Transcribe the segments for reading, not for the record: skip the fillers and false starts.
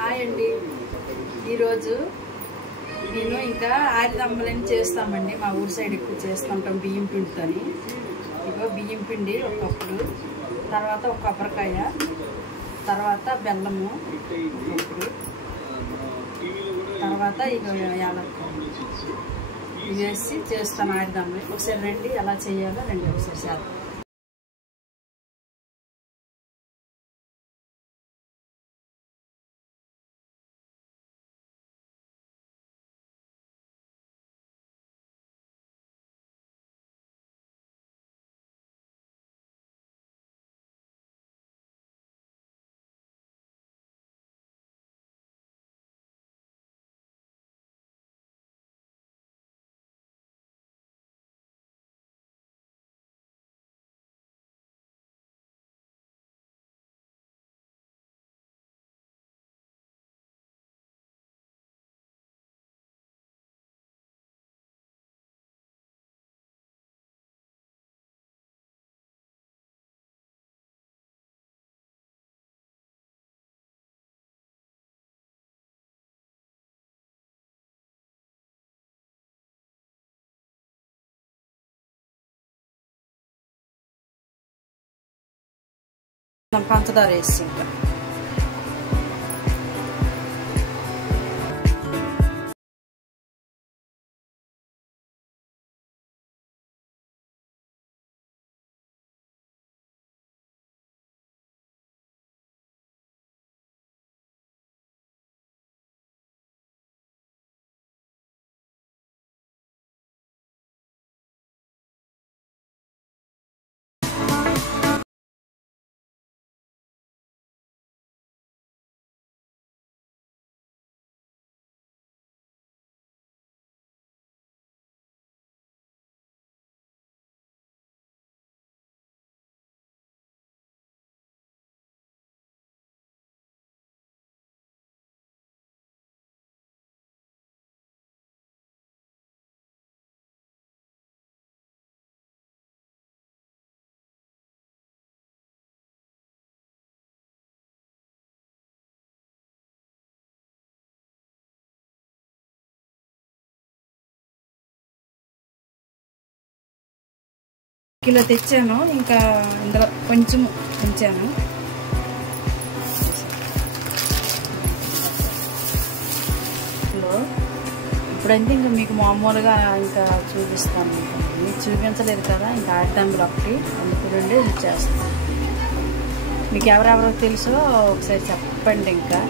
Hi అండి, ఈరోజు నేను ఇంకా ఆరిదంబలని చేస్తామండి. మా ఊరి సైడ్ ఎక్కువ చేస్తుంటాం బియ్యం పిండితోని. ఇగో బియ్యం పిండి ఒక కప్పుడు, తర్వాత ఒక కొబ్బరికాయ, తర్వాత బెల్లము ఒక కప్పుడు, తర్వాత ఇక యాలక్కాయ ఇవి వేసి చేస్తాను ఆరిదంబలి. ఒకసారి రండి, ఎలా చేయాలో రండి ఒకసారి చేద్దాం. పంచదార వేసి ఇంకా కిలో తెచ్చాను. ఇంకా ఇందులో కొంచెం ఉంచాను. ఇప్పుడంటే ఇంకా మీకు మామూలుగా ఇంకా చూపిస్తాను. మీకు చూపించలేదు కదా, ఇంకా ఆరిదంబలు ఒకటి అందుకురండి చేస్తాను. మీకు ఎవరెవరికి తెలుసో ఒకసారి చెప్పండి. ఇంకా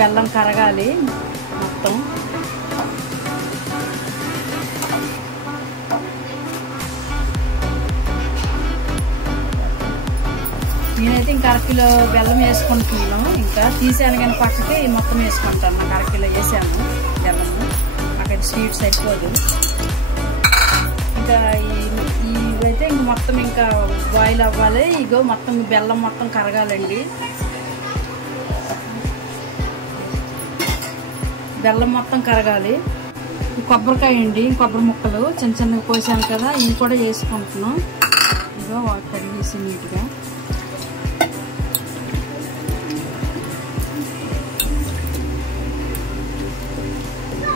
బెల్లం కరగాలి మొత్తం. నేనైతే ఇంకా అరకిలో బెల్లం వేసుకుంటున్నాను. ఇంకా తీసాను కానీ పక్కకి మొత్తం వేసుకుంటాను. నాకు అరకిలో వేసాను బెల్లము. నాకైతే స్వీట్ సరిపోదు. ఇంకా ఇవైతే ఇంక మొత్తం ఇంకా బాయిల్ అవ్వాలి. ఇగో మొత్తం బెల్లం మొత్తం కరగాలండి. బెల్లం మొత్తం కరగాలి. కొబ్బరికాయ అండి, కొబ్బరి ముక్కలు చిన్న చిన్నవి కోసాను కదా, ఇవి కూడా వేసుకుంటున్నాం. ఇగో వాటర్ కడిగేసి నీట్గా.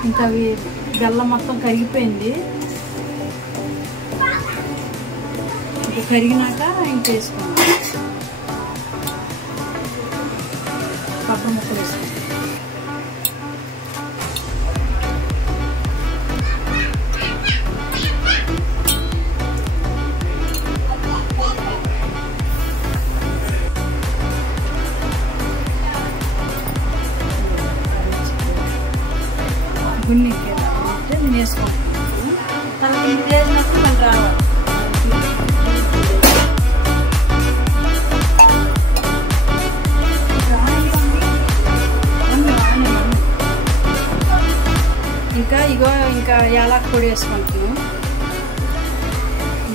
ఇంకా అవి బెల్లం మొత్తం కరిగిపోయింది. ఇంకా కరిగినాక ఇంక వేసుకున్నాం కొబ్బరి ముక్కలు వేసుకున్నాం. గున్ని నేను వేసుకుంటాను. తర్వాత ఇది వేసినప్పుడు మళ్ళీ రావాలి. ఇంకా ఇగో ఇంకా యాలక్ పొడి వేసుకుంటున్నాను.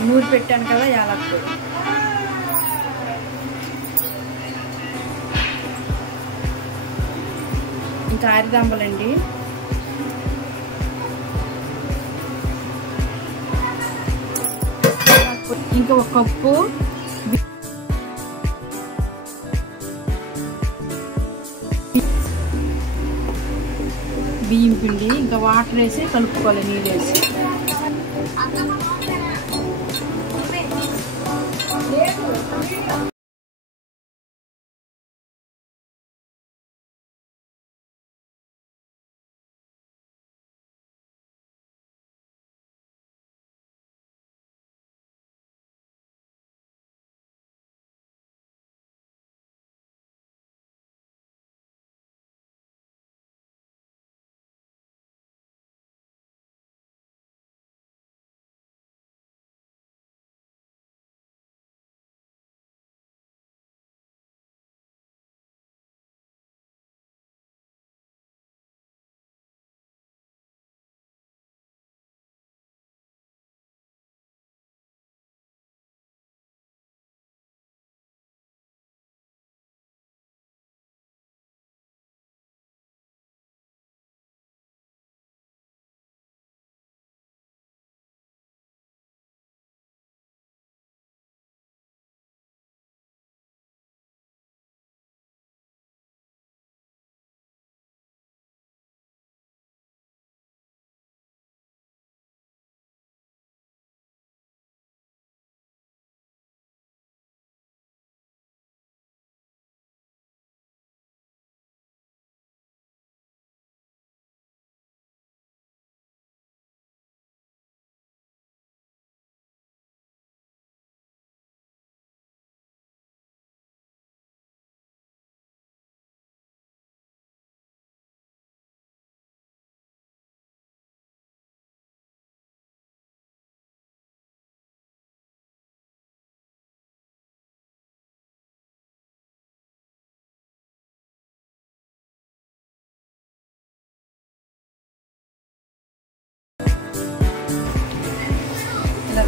నూరు పెట్టాను కదా యాలక్ పొడి. ఇంకా ఆరిదంబలండి. ఇంకా ఒక కప్పు పిండి ఇంకా వాటర్ వేసి కలుపుకోవాలి నీళ్ళు వేసి.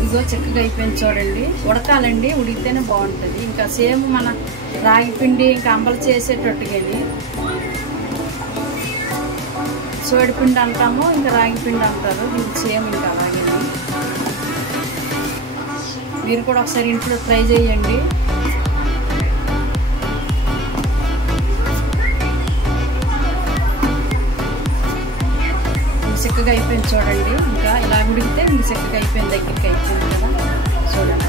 ఇదిగో చక్కగా అయిపోయింది చూడండి. ఉడకాలండి, ఉడికితేనే బాగుంటుంది. ఇంకా సేమ్ మన రాగి పిండి ఇంకా అంబలు చేసేటట్టుగాని సోడి పిండి అంటాము, ఇంకా రాగి పిండి అంటారు. ఇది సేమ్ ఇంకా అలాగే. మీరు కూడా ఒకసారి ఇంట్లో ట్రై చేయండి. చక్కగా అయిపోయింది చూడండి. ఇంకా ఇలా ఉడికితే మీకు చక్కగా అయిపోయింది, దగ్గరికి అయిపోయింది కదా చూడండి.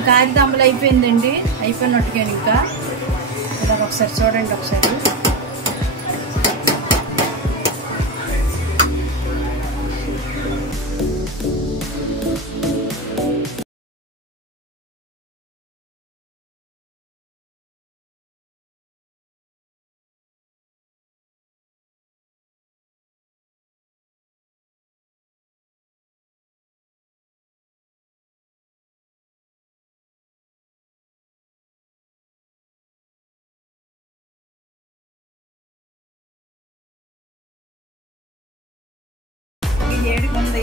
ఇంకా ఆయిల్ దంబలు అయిపోయిందండి, అయిపోయినట్టుగా. ఇంకా ఇలా ఒకసారి చూడండి. ఒకసారి ఏడుకుంది.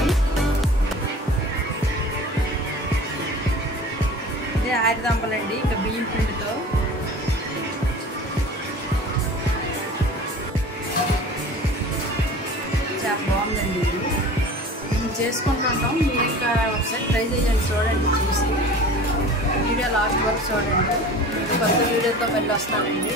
ఇదే ఆయిల్ దంపలండి, ఇంకా బియ్యం పిండితో. చాలా బాగుందండి. ఇది మేము చేసుకుంటుంటాం. మీరు ఇంకా ఒకసారి ట్రై చేయండి, చూడండి. చూసి వీడియో లాస్ట్ వరకు చూడండి. కొత్త వీడియోతో మళ్ళీ వస్తానండి.